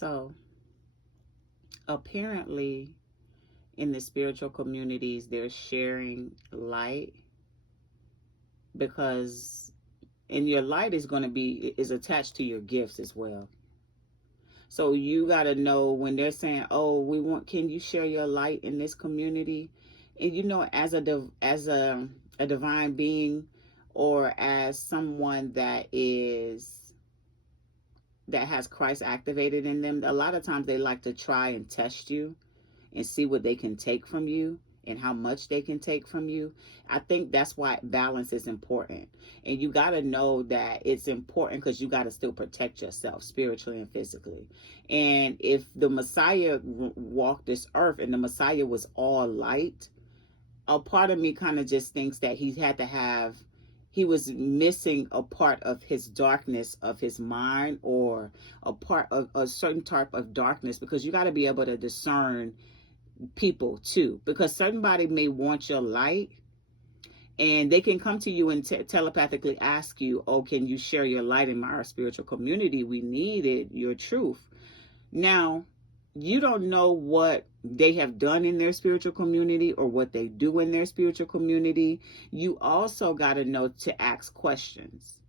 So, apparently, in the spiritual communities, they're sharing light because, and your light is going to be is attached to your gifts as well. So you got to know when they're saying, "Oh, we want, can you share your light in this community?" And as a divine being, or as someone that has Christ activated in them, a lot of times they like to try and test you and see what they can take from you and how much they can take from you. I think that's why balance is important. And you got to know that it's important because you got to still protect yourself spiritually and physically. And if the Messiah walked this earth and the Messiah was all light, a part of me kind of just thinks that he was missing a part of his darkness of his mind, or a part of a certain type of darkness, because you got to be able to discern people too, because somebody may want your light and they can come to you and telepathically ask you, "Oh, can you share your light in our spiritual community? We needed your truth." Now, you don't know what they have done in their spiritual community or what they do in their spiritual community. You also got to know to ask questions.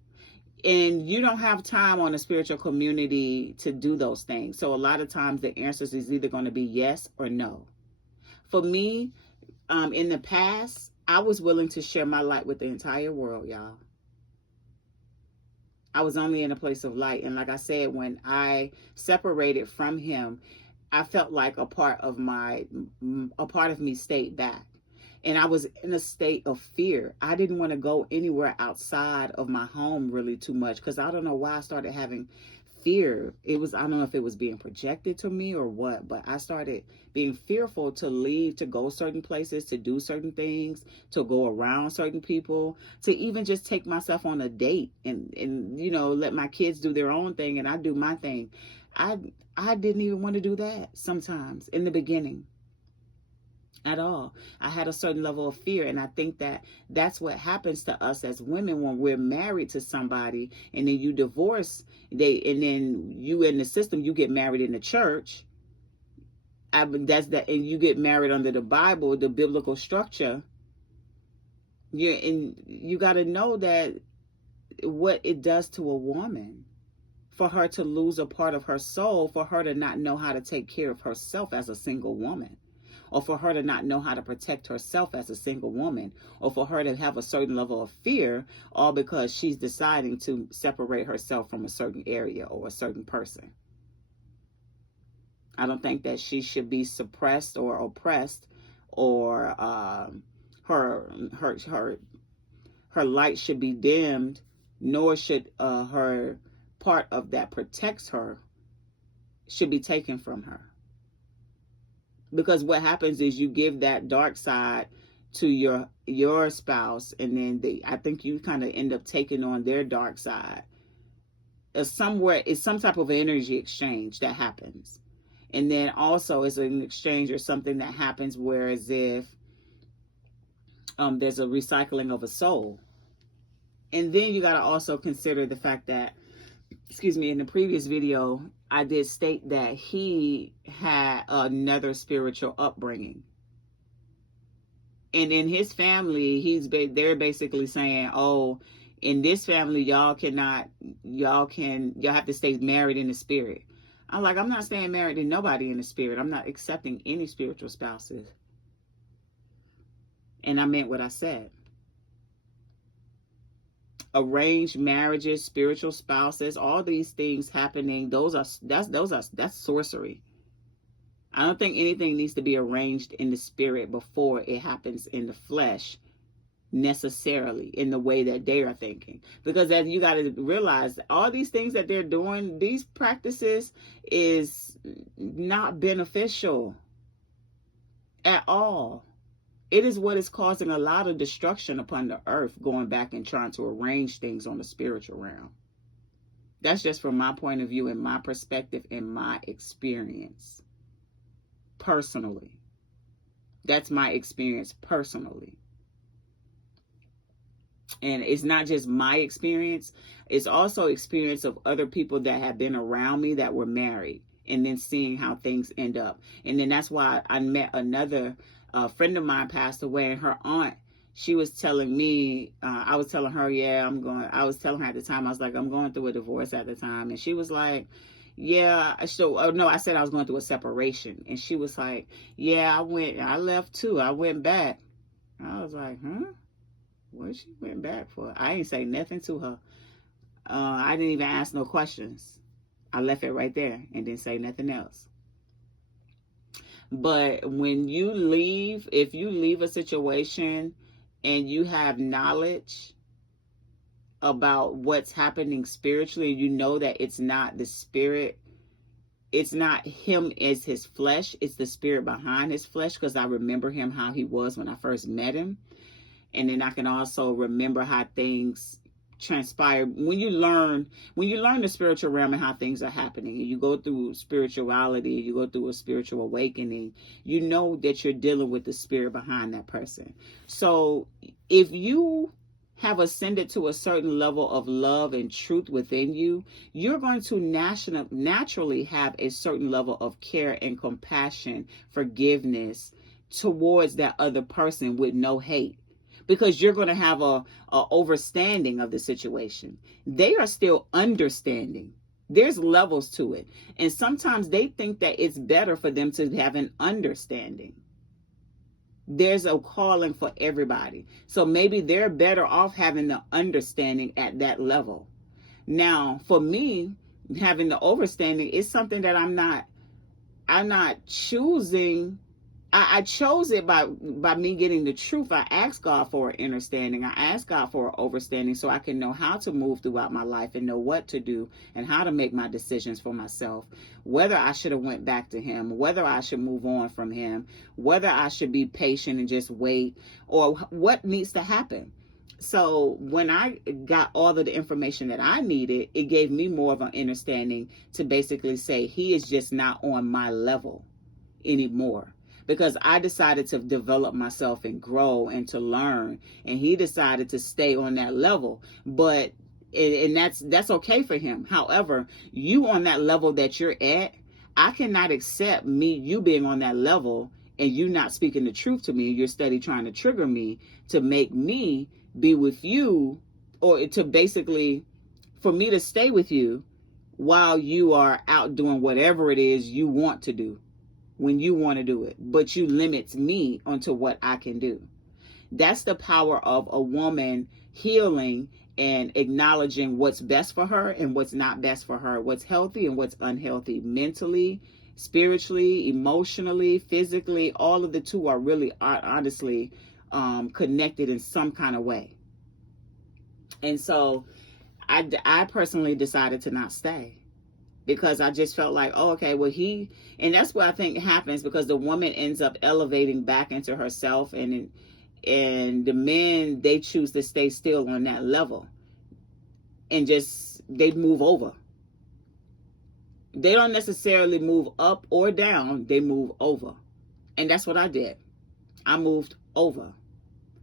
And you don't have time on a spiritual community to do those things. So a lot of times the answers is either going to be yes or no. For me, in the past, I was willing to share my light with the entire world, y'all. I was only in a place of light. And like I said, when I separated from him, I felt like a part of me stayed back. And I was in a state of fear. I didn't want to go anywhere outside of my home really too much, because I don't know why I started having fear. I don't know if it was being projected to me or what, but I started being fearful to leave, to go certain places, to do certain things, to go around certain people, to even just take myself on a date and let my kids do their own thing and I do my thing. I didn't even want to do that sometimes in the beginning at all. I had a certain level of fear, and I think that that's what happens to us as women when we're married to somebody and then you divorce, and then you in the system, you get married in the church. That's that, and you get married under the Bible, the biblical structure. You got to know that what it does to a woman, for her to lose a part of her soul, for her to not know how to take care of herself as a single woman, or for her to not know how to protect herself as a single woman, or for her to have a certain level of fear, all because she's deciding to separate herself from a certain area or a certain person. I don't think that she should be suppressed or oppressed, or her light should be dimmed, nor should her part of that protects her should be taken from her. Because what happens is you give that dark side to your spouse, and then I think you kind of end up taking on their dark side. It's some type of energy exchange that happens. And then also it's an exchange or something that happens where as if there's a recycling of a soul. And then you got to also consider the fact that, in the previous video, I did state that he had another spiritual upbringing. And in his family, they're basically saying, "Oh, in this family, y'all have to stay married in the spirit." I'm like, I'm not staying married to nobody in the spirit. I'm not accepting any spiritual spouses. And I meant what I said. Arranged marriages, spiritual spouses, all these things happening, that's sorcery. I don't think anything needs to be arranged in the spirit before it happens in the flesh, necessarily in the way that they are thinking. Because as you got to realize, all these things that they're doing, these practices is not beneficial at all. It is what is causing a lot of destruction upon the earth, going back and trying to arrange things on the spiritual realm. That's just from my point of view and my perspective and my experience. Personally. That's my experience personally. And it's not just my experience. It's also experience of other people that have been around me that were married. and then seeing how things end up. And then that's why I met another friend of mine passed away, and her aunt, she was telling me, I was telling her, yeah, I was telling her at the time, I was like, I'm going through a divorce at the time. And she was like, yeah, so, oh no, I said I was going through a separation. And she was like, yeah, I left too. I went back. I was like, huh? What she went back for? I ain't say nothing to her. I didn't even ask no questions. I left it right there and didn't say nothing else. But when you leave, if you leave a situation and you have knowledge about what's happening spiritually, you know that it's not the spirit, it's not him as his flesh, it's the spirit behind his flesh, because I remember him how he was when I first met him. And then I can also remember how things transpire when you learn the spiritual realm and how things are happening, and you go through spirituality, you go through a spiritual awakening, you know that you're dealing with the spirit behind that person. So if you have ascended to a certain level of love and truth within you, you're going to naturally have a certain level of care and compassion, forgiveness towards that other person with no hate. Because you're going to have a overstanding of the situation. They are still understanding. There's levels to it. And sometimes they think that it's better for them to have an understanding. There's a calling for everybody. So maybe they're better off having the understanding at that level. Now, for me, having the overstanding is something that I'm not choosing. I chose it by me getting the truth. I asked God for an understanding. I asked God for an overstanding so I can know how to move throughout my life and know what to do and how to make my decisions for myself. Whether I should have went back to him, whether I should move on from him, whether I should be patient and just wait, or what needs to happen. So when I got all of the information that I needed, it gave me more of an understanding to basically say he is just not on my level anymore. Because I decided to develop myself and grow and to learn, and he decided to stay on that level. But and that's okay for him. However, you on that level that you're at, I cannot accept you being on that level and you not speaking the truth to me. You're steady trying to trigger me to make me be with you, or to basically for me to stay with you while you are out doing whatever it is you want to do. When you want to do it, but you limit me onto what I can do. That's the power of a woman healing and acknowledging what's best for her and what's not best for her, what's healthy and what's unhealthy, mentally, spiritually, emotionally, physically. All of the two are really honestly connected in some kind of way. And so I personally decided to not stay. Because I just felt like, oh, okay, well, and that's what I think happens, because the woman ends up elevating back into herself, and the men, they choose to stay still on that level and they move over. They don't necessarily move up or down, they move over. And that's what I did. I moved over.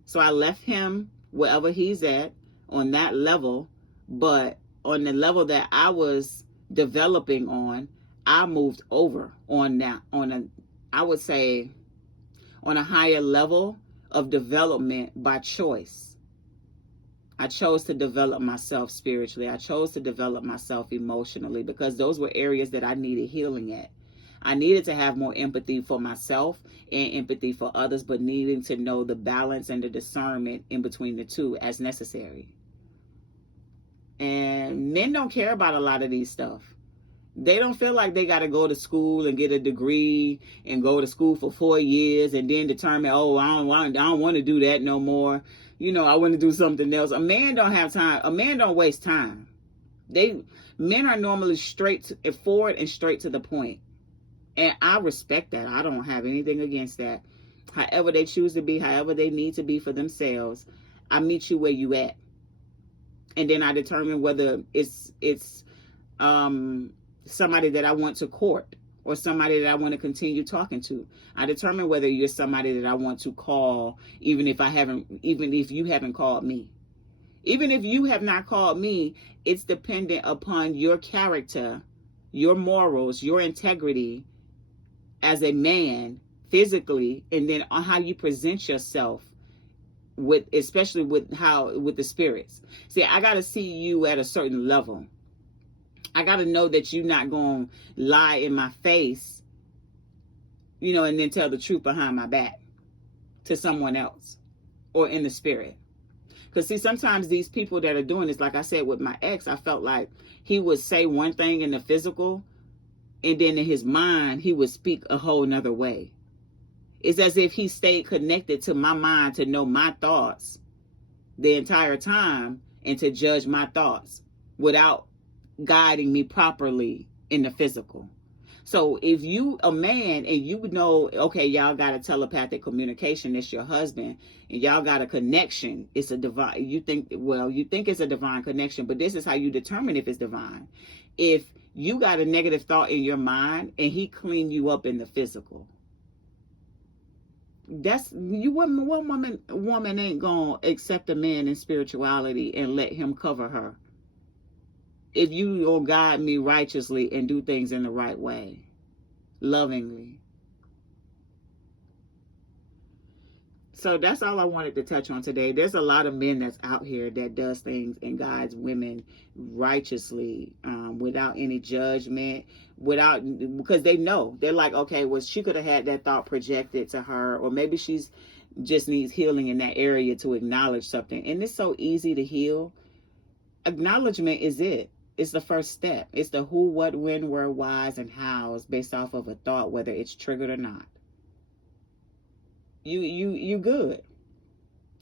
So I left him wherever he's at on that level, but on the level that I was developing on, I moved over on I would say on a higher level of development by choice. I chose to develop myself spiritually. I chose to develop myself emotionally, because those were areas that I needed healing at. I needed to have more empathy for myself and empathy for others, but needing to know the balance and the discernment in between the two as necessary. And men don't care about a lot of these stuff. They don't feel like they got to go to school and get a degree and go to school for 4 years and then determine, oh, I don't want to do that no more. I want to do something else. A man don't have time. A man don't waste time. Men are normally straight forward and straight to the point. And I respect that. I don't have anything against that. However they choose to be, however they need to be for themselves, I meet you where you at. And then I determine whether it's somebody that I want to court or somebody that I want to continue talking to. I determine whether you're somebody that I want to call, even if you haven't called me. Even if you have not called me, it's dependent upon your character your morals, your integrity as a man physically, and then on how you present yourself with, especially with the spirits. See, I got to see you at a certain level. I got to know that you're not going to lie in my face, and then tell the truth behind my back to someone else or in the spirit. Because see, sometimes these people that are doing this, like I said with my ex, I felt like he would say one thing in the physical, and then in his mind, he would speak a whole nother way. It's as if he stayed connected to my mind to know my thoughts the entire time and to judge my thoughts without guiding me properly in the physical. So if you a man and you know, okay, y'all got a telepathic communication, it's your husband, and y'all got a connection, it's a divine, you think it's a divine connection, but this is how you determine if it's divine. If you got a negative thought in your mind and he clean you up in the physical, that's you. What woman ain't gonna accept a man in spirituality and let him cover her if you will guide me righteously and do things in the right way, lovingly. So that's all I wanted to touch on today. There's a lot of men that's out here that does things and guides women righteously, without any judgment, because they know, they're like, okay, well, she could have had that thought projected to her, or maybe she's just needs healing in that area to acknowledge something. And it's so easy to heal. Acknowledgement is it. It's the first step. It's the who, what, when, where, whys, and hows based off of a thought, whether it's triggered or not. You good.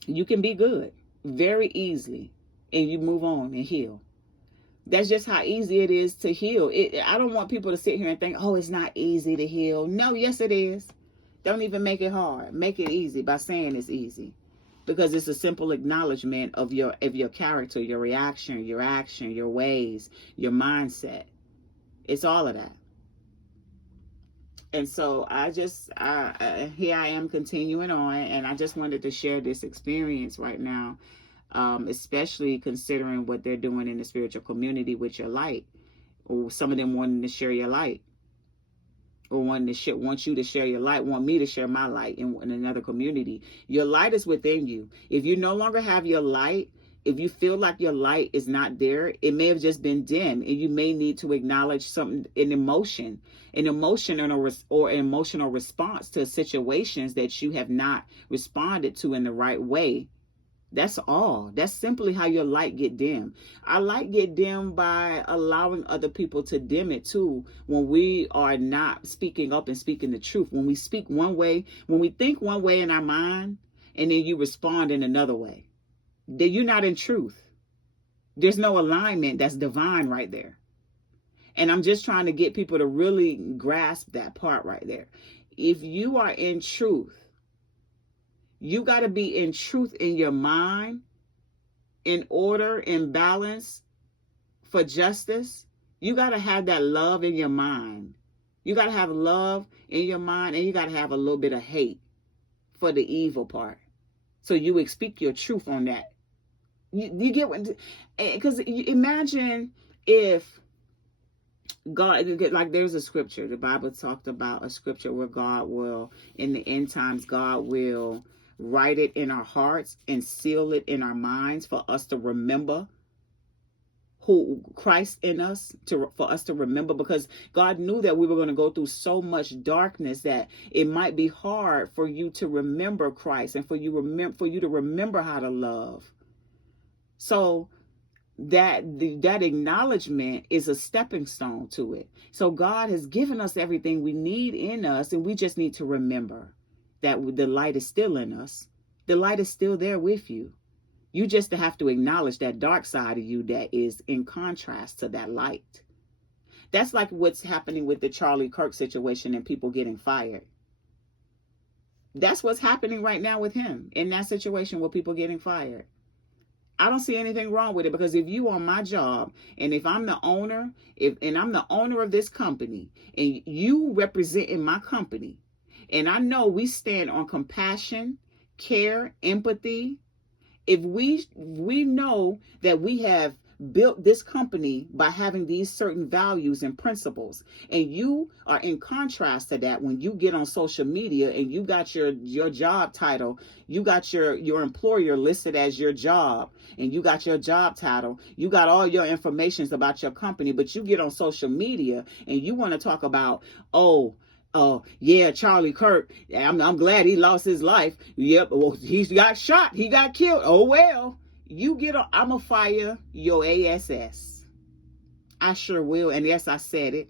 You can be good very easily, and you move on and heal. That's just how easy it is to heal. I don't want people to sit here and think, oh, it's not easy to heal. No, yes, it is. Don't even make it hard. Make it easy by saying it's easy, because it's a simple acknowledgement of your character, your reaction, your action, your ways, your mindset. It's all of that. And so here I am continuing on, and I just wanted to share this experience right now, especially considering what they're doing in the spiritual community with your light, or some of them wanting to share your light, or want you to share your light, want me to share my light in another community. Your light is within you. If you no longer have your light, if you feel like your light is not there, it may have just been dim, and you may need to acknowledge something, an emotion or an emotional response to situations that you have not responded to in the right way. That's all. That's simply how your light get dim. Our light get dim by allowing other people to dim it too, when we are not speaking up and speaking the truth. When we speak one way, when we think one way in our mind, and then you respond in another way, then you're not in truth. There's no alignment that's divine right there. And I'm just trying to get people to really grasp that part right there. If you are in truth, you got to be in truth in your mind, in order, in balance, for justice. You got to have that love in your mind. You got to have love in your mind, and you got to have a little bit of hate for the evil part. So you would speak your truth on that. You get what? Because imagine if God, like there's a scripture, the Bible talked about a scripture where God will, in the end times, God will write it in our hearts and seal it in our minds for us to remember who Christ in us, for us to remember, because God knew that we were going to go through so much darkness that it might be hard for you to remember Christ, and for you to remember how to love. So that acknowledgement is a stepping stone to it. So God has given us everything we need in us, and we just need to remember that the light is still in us. The light is still there with you. You just have to acknowledge that dark side of you that is in contrast to that light. That's like what's happening with the Charlie Kirk situation and people getting fired. That's what's happening right now with him in that situation with people getting fired. I don't see anything wrong with it, because if you on my job, and if I'm the owner, and I'm the owner of this company, and you representing my company, and I know we stand on compassion, care, empathy. If we know that we have built this company by having these certain values and principles, and you are in contrast to that when you get on social media and you got your job title, you got your employer listed as your job, and you got your job title, you got all your information about your company, but you get on social media and you want to talk about, yeah, Charlie Kirk, I'm glad he lost his life. Yep, well, he got shot, he got killed. Oh well, I'ma fire your ass. I sure will. And yes, I said it,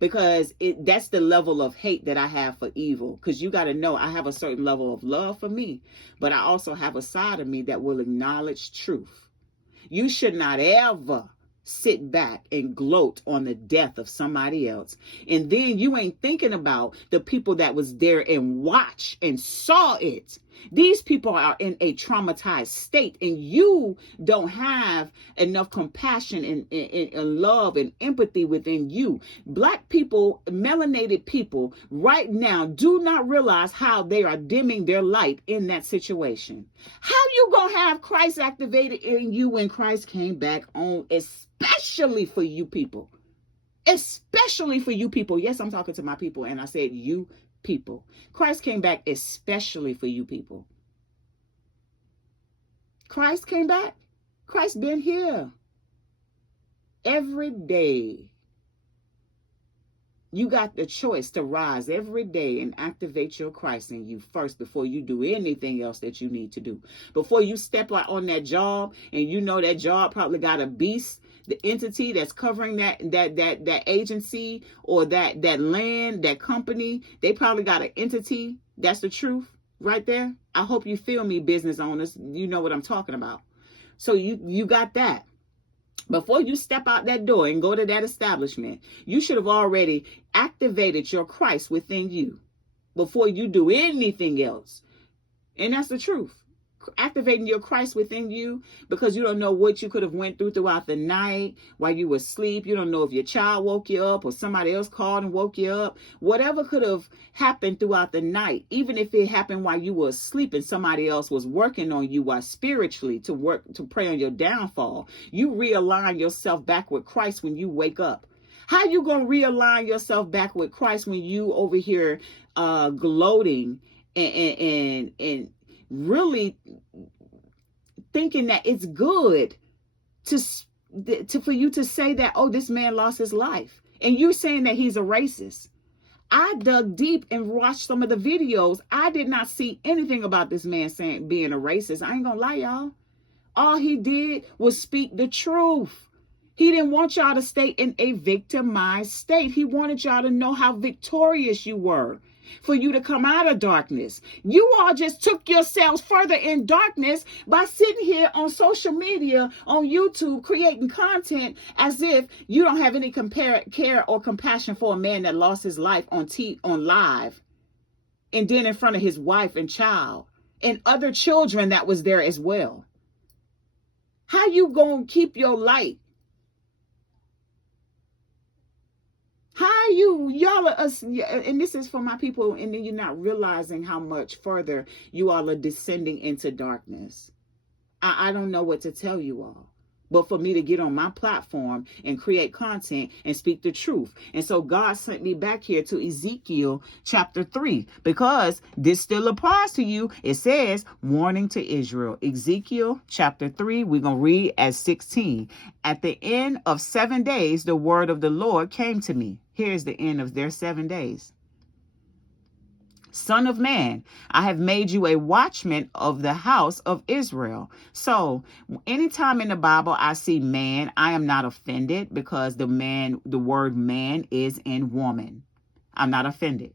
because that's the level of hate that I have for evil. Because you got to know, I have a certain level of love for me, but I also have a side of me that will acknowledge truth. You should not ever sit back and gloat on the death of somebody else, and then you ain't thinking about the people that was there and watched and saw it. These people are in a traumatized state, and you don't have enough compassion and love and empathy within you. Black people, melanated people right now do not realize how they are dimming their light in that situation. How you gonna have Christ activated in you when Christ came back on, especially for you people? Especially for you people. Yes, I'm talking to my people, and I said you people. Christ came back especially for you people. Christ came back. Christ been here every day. You got the choice to rise every day and activate your Christ in you first before you do anything else that you need to do. Before you step out on that job, and you know that job probably got a beast, the entity that's covering that agency or that land, that company, they probably got an entity. That's the truth right there. I hope you feel me, business owners. You know what I'm talking about. So you got that. Before you step out that door and go to that establishment, you should have already activated your Christ within you before you do anything else. And that's the truth. Activating your Christ within you, because you don't know what you could have went throughout the night while you were asleep. You don't know if your child woke you up or somebody else called and woke you up. Whatever could have happened throughout the night, even if it happened while you were asleep and somebody else was working on you while spiritually to pray on your downfall, you realign yourself back with Christ when you wake up. How you gonna realign yourself back with Christ when you over here gloating and really thinking that it's good for you to say that, oh, this man lost his life, and you're saying that he's a racist? I dug deep and watched some of the videos. I did not see anything about this man being a racist. I ain't gonna lie, y'all. All he did was speak the truth. He didn't want y'all to stay in a victimized state. He wanted y'all to know how victorious you were, for you to come out of darkness. You all just took yourselves further in darkness by sitting here on social media, on YouTube, creating content as if you don't have any care or compassion for a man that lost his life on live, and then in front of his wife and child and other children that was there as well. How you gonna keep your light? How y'all are us, and this is for my people, and then you're not realizing how much further you all are descending into darkness. I don't know what to tell you all, but for me to get on my platform and create content and speak the truth. And so God sent me back here to Ezekiel chapter 3, because this still applies to you. It says, warning to Israel. Ezekiel chapter 3, we're going to read at 16. At the end of 7 days, the word of the Lord came to me. Here's the end of their 7 days. Son of man, I have made you a watchman of the house of Israel. So anytime in the Bible I see man, I am not offended, because the word man is in woman. I'm not offended.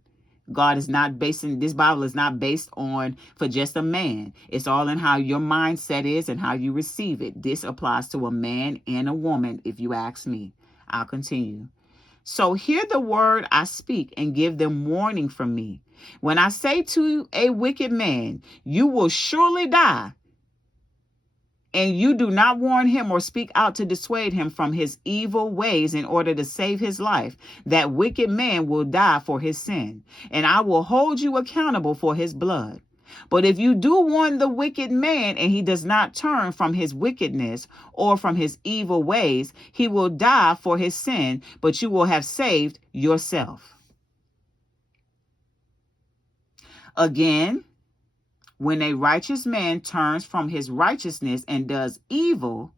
God is not this Bible is not based on for just a man. It's all in how your mindset is and how you receive it. This applies to a man and a woman, if you ask me. I'll continue. So hear the word I speak and give them warning from me. When I say to a wicked man, you will surely die, and you do not warn him or speak out to dissuade him from his evil ways in order to save his life, that wicked man will die for his sin, and I will hold you accountable for his blood. But if you do warn the wicked man and he does not turn from his wickedness or from his evil ways, he will die for his sin, but you will have saved yourself. Again, when a righteous man turns from his righteousness and does evil,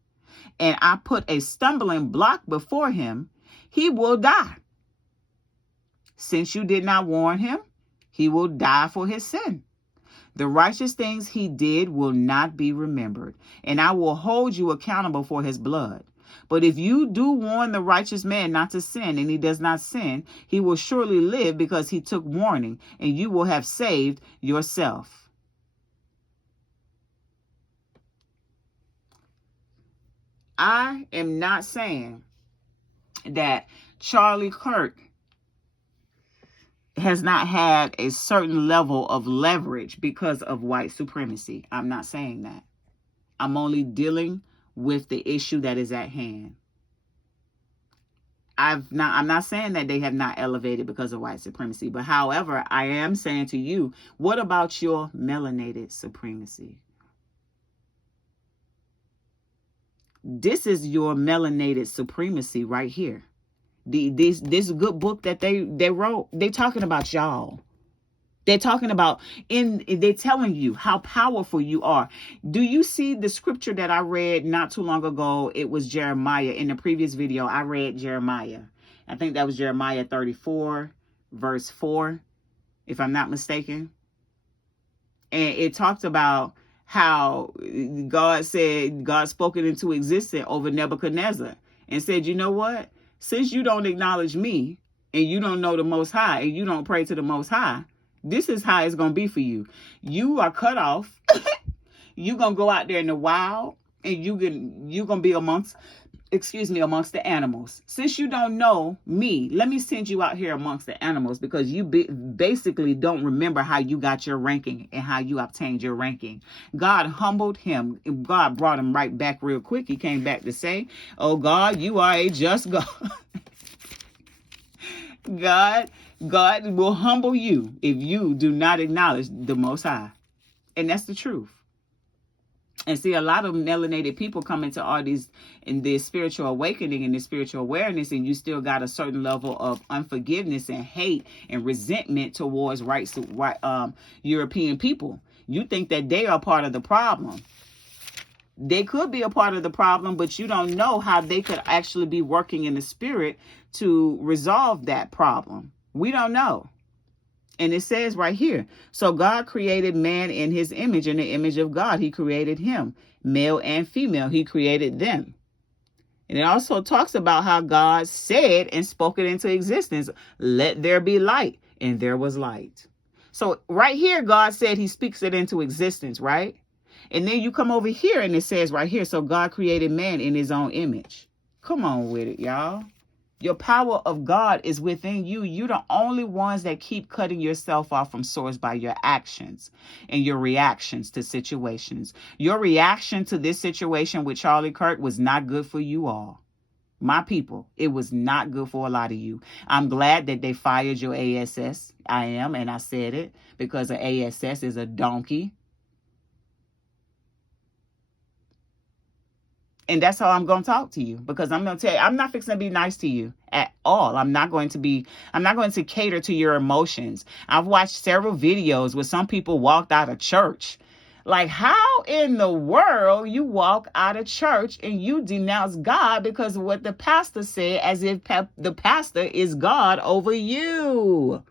and I put a stumbling block before him, he will die. Since you did not warn him, he will die for his sin. The righteous things he did will not be remembered, and I will hold you accountable for his blood. But if you do warn the righteous man not to sin, and he does not sin, he will surely live because he took warning, and you will have saved yourself. I am not saying that Charlie Kirk has not had a certain level of leverage because of white supremacy. I'm not saying that. I'm only dealing with the issue that is at hand. I'm not saying that they have not elevated because of white supremacy, but however, I am saying to you, what about your melanated supremacy? This is your melanated supremacy right here. This good book that they wrote, they're talking about y'all. They're talking about, they're telling you how powerful you are. Do you see the scripture that I read not too long ago? It was Jeremiah. In the previous video, I read Jeremiah. I think that was Jeremiah 34, verse 4, if I'm not mistaken. And it talked about how God spoke it into existence over Nebuchadnezzar and said, you know what? Since you don't acknowledge me and you don't know the Most High and you don't pray to the Most High, this is how it's going to be for you. You are cut off. You're going to go out there in the wild and you're going to be amongst the animals. Since you don't know me, let me send you out here amongst the animals because you basically don't remember how you got your ranking and how you obtained your ranking. God humbled him. God brought him right back real quick. He came back to say, oh God, you are a just God. God will humble you if you do not acknowledge the Most High. And that's the truth. And see, a lot of melanated people come into all these in this spiritual awakening and this spiritual awareness, and you still got a certain level of unforgiveness and hate and resentment towards European people. You think that they are part of the problem. They could be a part of the problem, but you don't know how they could actually be working in the spirit to resolve that problem. We don't know. And it says right here, so God created man in his image, in the image of God, he created him, male and female, he created them. And it also talks about how God said and spoke it into existence, let there be light, and there was light. So right here, God said he speaks it into existence, right? And then you come over here and it says right here, so God created man in his own image. Come on with it, y'all. Your power of God is within you. You're the only ones that keep cutting yourself off from source by your actions and your reactions to situations. Your reaction to this situation with Charlie Kirk was not good for you all. My people, it was not good for a lot of you. I'm glad that they fired your ASS. I am, and I said it, because the ASS is a donkey. And that's how I'm going to talk to you, because I'm going to tell you, I'm not fixing to be nice to you at all. I'm not going to cater to your emotions. I've watched several videos where some people walked out of church. Like, how in the world you walk out of church and you denounce God because of what the pastor said, as if the pastor is God over you?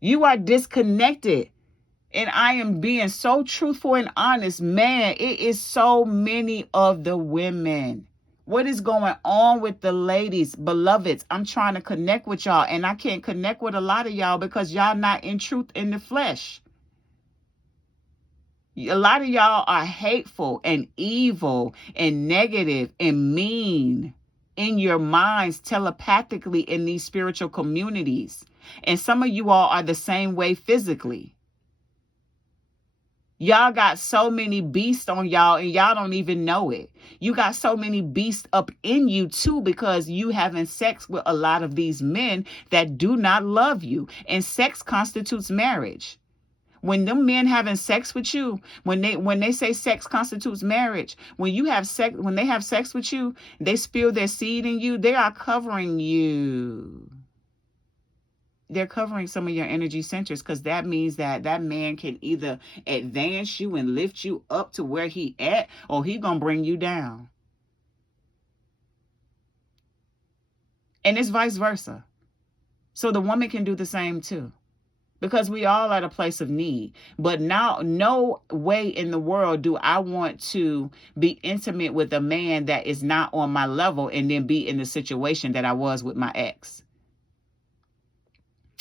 You are disconnected. And I am being so truthful and honest. Man, it is so many of the women. What is going on with the ladies? Beloveds, I'm trying to connect with y'all. And I can't connect with a lot of y'all because y'all not in truth in the flesh. A lot of y'all are hateful and evil and negative and mean in your minds telepathically in these spiritual communities. And some of you all are the same way physically. Y'all got so many beasts on y'all and y'all don't even know it. You got so many beasts up in you too, because you having sex with a lot of these men that do not love you. And sex constitutes marriage. When them men having sex with you, when they say sex constitutes marriage, when they have sex with you, they spill their seed in you, they are covering you. They're covering some of your energy centers, because that means that man can either advance you and lift you up to where he at, or he gonna bring you down. And it's vice versa. So the woman can do the same too, because we all at a place of need. But now, no way in the world do I want to be intimate with a man that is not on my level and then be in the situation that I was with my ex.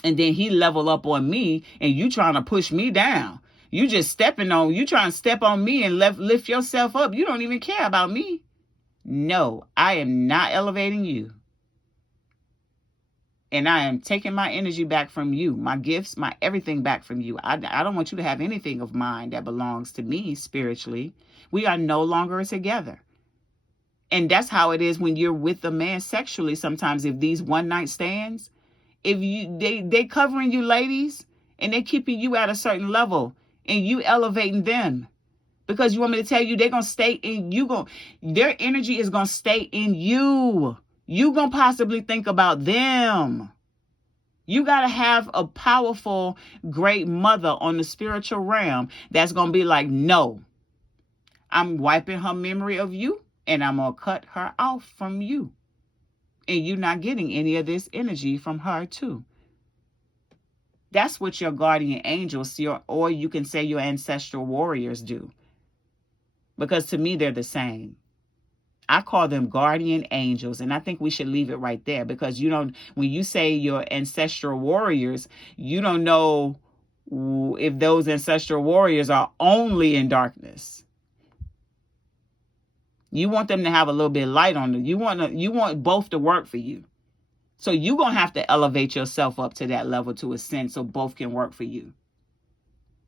And then he level up on me and you trying to push me down. You trying to step on me and lift yourself up. You don't even care about me. No, I am not elevating you. And I am taking my energy back from you, my gifts, my everything back from you. I don't want you to have anything of mine that belongs to me spiritually. We are no longer together. And that's how it is when you're with a man sexually. Sometimes if these one night stands, if they covering you, ladies, and they keeping you at a certain level and you elevating them. Because you want me to tell you, they're going to stay in you. Their energy is going to stay in you. You going to possibly think about them. You got to have a powerful, great mother on the spiritual realm that's going to be like, no, I'm wiping her memory of you and I'm going to cut her off from you. And you're not getting any of this energy from her too. That's what your guardian angels, or you can say your ancestral warriors do. Because to me, they're the same. I call them guardian angels, and I think we should leave it right there, because when you say your ancestral warriors, you don't know if those ancestral warriors are only in darkness. You want them to have a little bit of light on them. You want both to work for you. So you're going to have to elevate yourself up to that level to ascend so both can work for you.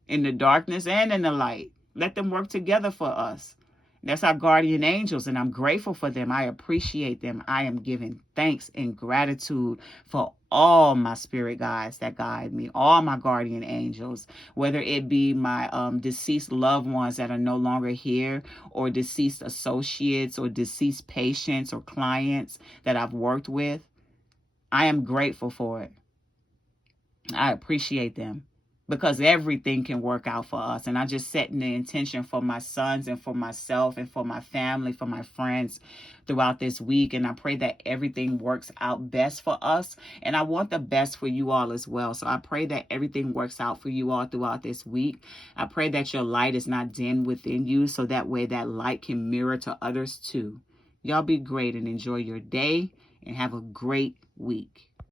In the darkness and in the light. Let them work together for us. That's our guardian angels, and I'm grateful for them. I appreciate them. I am giving thanks and gratitude for all my spirit guides that guide me, all my guardian angels, whether it be my deceased loved ones that are no longer here, or deceased associates, or deceased patients or clients that I've worked with. I am grateful for it. I appreciate them. Because everything can work out for us. And I just set the intention for my sons and for myself and for my family, for my friends throughout this week. And I pray that everything works out best for us. And I want the best for you all as well. So I pray that everything works out for you all throughout this week. I pray that your light is not dim within you, so that way that light can mirror to others too. Y'all be great and enjoy your day and have a great week.